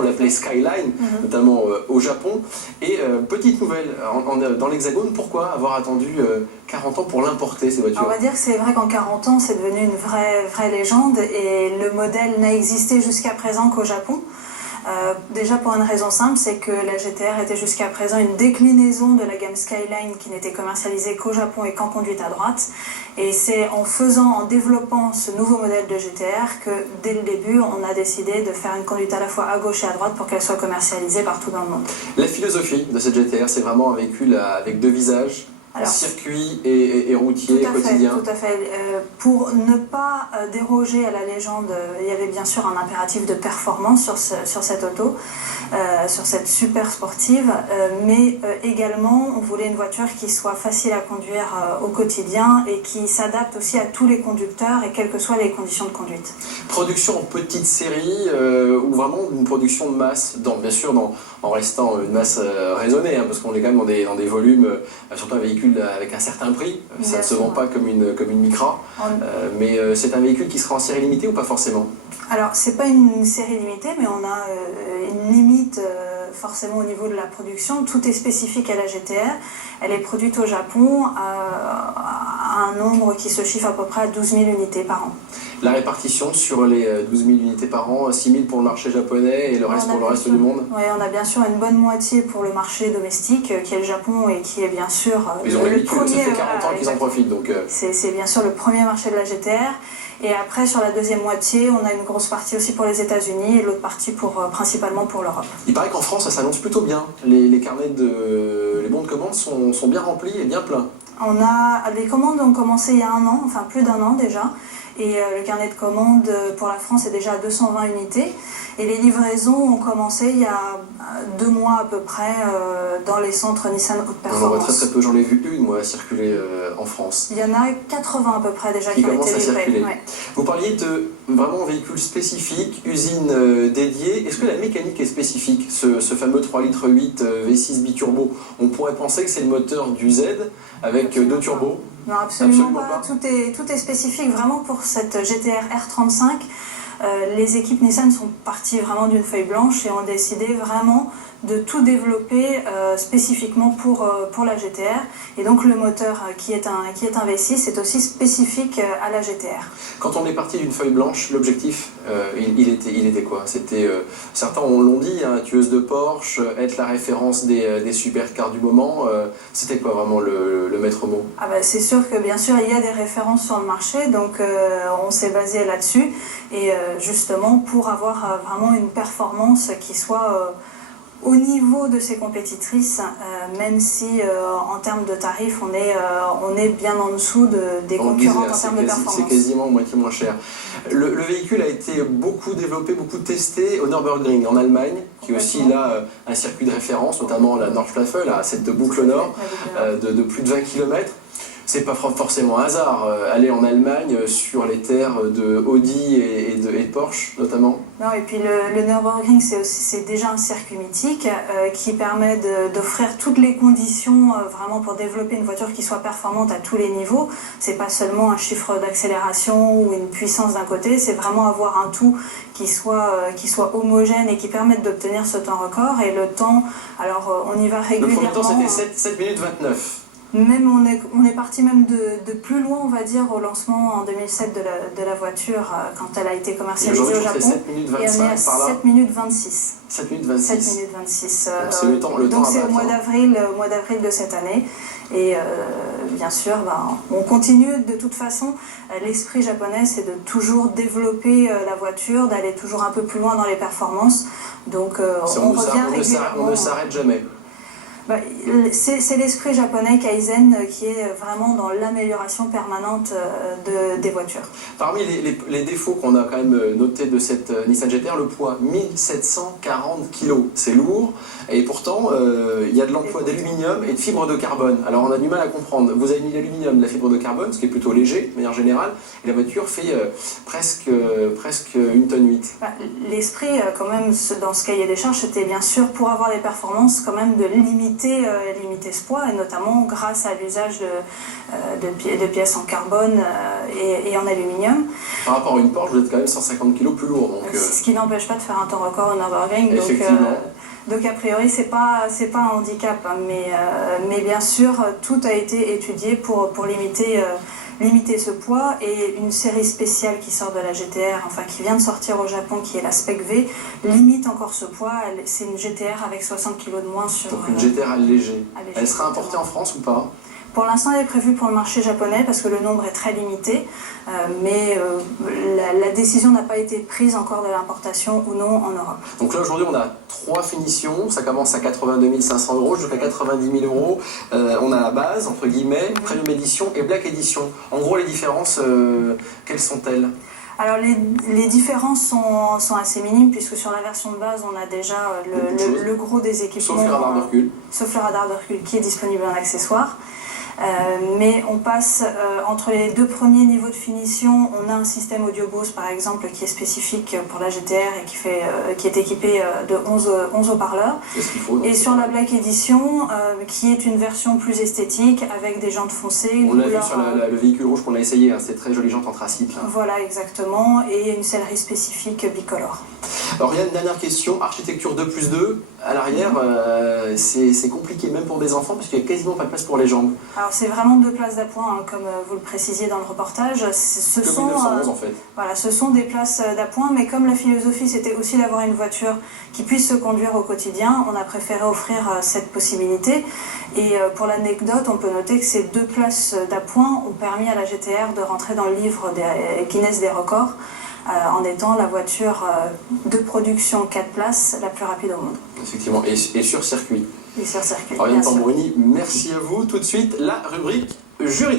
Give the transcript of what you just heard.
on l'appelait Skyline, notamment au Japon. Et petite nouvelle, dans l'Hexagone, pourquoi avoir attendu 40 ans pour l'importer, ces voitures? On va dire que c'est vrai qu'en 40 ans, c'est devenu une vraie légende et le modèle n'a existé jusqu'à présent qu'au Japon. Déjà pour une raison simple, c'est que la GT-R était jusqu'à présent une déclinaison de la gamme Skyline qui n'était commercialisée qu'au Japon et qu'en conduite à droite. Et c'est en développant ce nouveau modèle de GT-R que dès le début, on a décidé de faire une conduite à la fois à gauche et à droite pour qu'elle soit commercialisée partout dans le monde. La philosophie de cette GT-R, c'est vraiment un véhicule avec deux visages. Alors, circuit et routier quotidien. Tout à fait. Pour ne pas déroger à la légende, il y avait bien sûr un impératif de performance sur cette auto, sur cette super sportive, mais également on voulait une voiture qui soit facile à conduire au quotidien et qui s'adapte aussi à tous les conducteurs et quelles que soient les conditions de conduite. Production en petite série ou vraiment une production de masse, bien sûr en restant une masse raisonnée, parce qu'on est quand même dans des volumes, surtout un véhicule avec un certain prix, ça ne se vend pas comme une Micra, mais c'est un véhicule qui sera en série limitée ou pas forcément? Alors c'est pas une série limitée, mais on a une limite forcément au niveau de la production. Tout est spécifique à la GT-R, elle est produite au Japon à un nombre qui se chiffre à peu près à 12 000 unités par an. La répartition sur les 12 000 unités par an, 6 000 pour le marché japonais et le reste pour le reste du monde? Oui, on a bien sûr une bonne moitié pour le marché domestique, qui est le Japon et qui est bien sûr le premier. Ça fait 40 ans qu'ils en profitent. Donc c'est bien sûr le premier marché de la GT-R. Et après, sur la deuxième moitié, on a une grosse partie aussi pour les États-Unis et l'autre partie principalement pour l'Europe. Il paraît qu'en France, ça s'annonce plutôt bien. Les bons de commande sont bien remplis et bien pleins. Les commandes ont commencé il y a un an, enfin plus d'un an déjà. Et le carnet de commandes pour la France est déjà à 220 unités. Et les livraisons ont commencé il y a 2 mois à peu près dans les centres Nissan Haute Performance. On en voit très peu, j'en ai vu une moi circuler en France. Il y en a 80 à peu près déjà qui ont été livrés. Ouais. Vous parliez de vraiment véhicule spécifique, usine dédiée. Est-ce que la mécanique est spécifique? Ce fameux 3,8 litres V6 biturbo, on pourrait penser que c'est le moteur du Z avec 2 turbos? Non, absolument pas. Tout est spécifique vraiment pour cette GT-R R35. Les équipes Nissan sont parties vraiment d'une feuille blanche et ont décidé vraiment de tout développer spécifiquement pour la GT-R. Et donc le moteur qui est un V6 est aussi spécifique à la GT-R. Quand on est parti d'une feuille blanche, l'objectif, il était quoi? C'était, certains l'ont dit, tueuse de Porsche, être la référence des supercars du moment. C'était quoi vraiment le maître mot? C'est sûr que bien sûr il y a des références sur le marché, donc on s'est basé là-dessus. Et justement pour avoir vraiment une performance qui soit au niveau de ses compétitrices, même si en termes de tarifs on est bien en dessous des concurrents en termes de performance. C'est quasiment moitié moins cher. Le véhicule a été beaucoup développé, beaucoup testé au Nürburgring en Allemagne, qui est aussi là un circuit de référence, notamment la Nordschleife, cette boucle nord de plus de 20 km. C'est pas forcément un hasard, aller en Allemagne sur les terres de Audi et de Porsche notamment. Non, et puis le Nürburgring c'est déjà un circuit mythique qui permet d'offrir toutes les conditions vraiment pour développer une voiture qui soit performante à tous les niveaux. C'est pas seulement un chiffre d'accélération ou une puissance d'un côté, c'est vraiment avoir un tout qui soit homogène et qui permette d'obtenir ce temps record. Et le temps, alors on y va régulièrement. Le premier temps c'était 7 minutes 29. Même on est parti même de plus loin, on va dire, au lancement en 2007 de la voiture quand elle a été commercialisée au Japon. 7 minutes 25, et on est à 7 minutes 26. 7 minutes 26. 7 minutes 26. C'est le temps donc c'est au mois d'avril de cette année. Et bien sûr, on continue de toute façon. L'esprit japonais, c'est de toujours développer la voiture, d'aller toujours un peu plus loin dans les performances. Donc on ne s'arrête jamais. C'est l'esprit japonais Kaizen qui est vraiment dans l'amélioration permanente des voitures. Parmi les défauts qu'on a quand même notés de cette Nissan GT-R, le poids 1740 kg, c'est lourd et pourtant il y a de l'emploi d'aluminium et de fibres de carbone. Alors on a du mal à comprendre, vous avez mis l'aluminium, de la fibre de carbone, ce qui est plutôt léger de manière générale, et la voiture fait presque 1,8 tonne. L'esprit quand même dans ce cahier des charges, c'était bien sûr pour avoir des performances quand même de limiter limiter ce poids, et notamment grâce à l'usage de pièces en carbone et en aluminium. Par rapport à une Porsche, vous êtes quand même 150 kg plus lourd. Donc, ce qui n'empêche pas de faire un temps record au Nürburgring. Donc a priori, c'est pas un handicap, hein, mais bien sûr, tout a été étudié pour limiter ce poids, et une série spéciale qui sort de la GTR, enfin qui vient de sortir au Japon, qui est la Spec V, limite encore ce poids. C'est une GTR avec 60 kg de moins sur... Donc une GTR allégée. Elle sera importée en France ou pas? Pour l'instant, elle est prévue pour le marché japonais parce que le nombre est très limité, mais la décision n'a pas été prise encore de l'importation ou non en Europe. Donc là, aujourd'hui, on a 3 finitions. Ça commence à 82 500 € jusqu'à 90 000 €. On a la base, entre guillemets, Premium Edition et Black Edition. En gros, les différences, quelles sont-elles? Alors les différences sont assez minimes, puisque sur la version de base, on a déjà le gros des équipements. Sauf le radar de recul. Sauf le radar de recul qui est disponible en accessoire. Mais on passe entre les 2 premiers niveaux de finition. On a un système audio Bose par exemple qui est spécifique pour la GTR et qui est équipé de 11 haut-parleurs. Et sur la Black Edition, qui est une version plus esthétique avec des jantes foncées. On l'a vu sur le véhicule rouge qu'on a essayé, hein, c'est très joli jante anthracite. Là. Voilà, exactement, et une sellerie spécifique bicolore. Alors il y a une dernière question, architecture 2+2 à l'arrière, c'est compliqué même pour des enfants parce qu'il n'y a quasiment pas de place pour les jambes. Alors c'est vraiment 2 places d'appoint, hein, comme vous le précisiez dans le reportage. Ce sont 1911 en fait. Voilà, ce sont des places d'appoint, mais comme la philosophie c'était aussi d'avoir une voiture qui puisse se conduire au quotidien, on a préféré offrir cette possibilité. Et pour l'anecdote, on peut noter que ces 2 places d'appoint ont permis à la GTR de rentrer dans le livre des Guinness des records, en étant la voiture de production 4 places la plus rapide au monde. Effectivement, et sur circuit. Et sur circuit. Oriane Tambourini, merci à vous. Tout de suite, la rubrique juridique.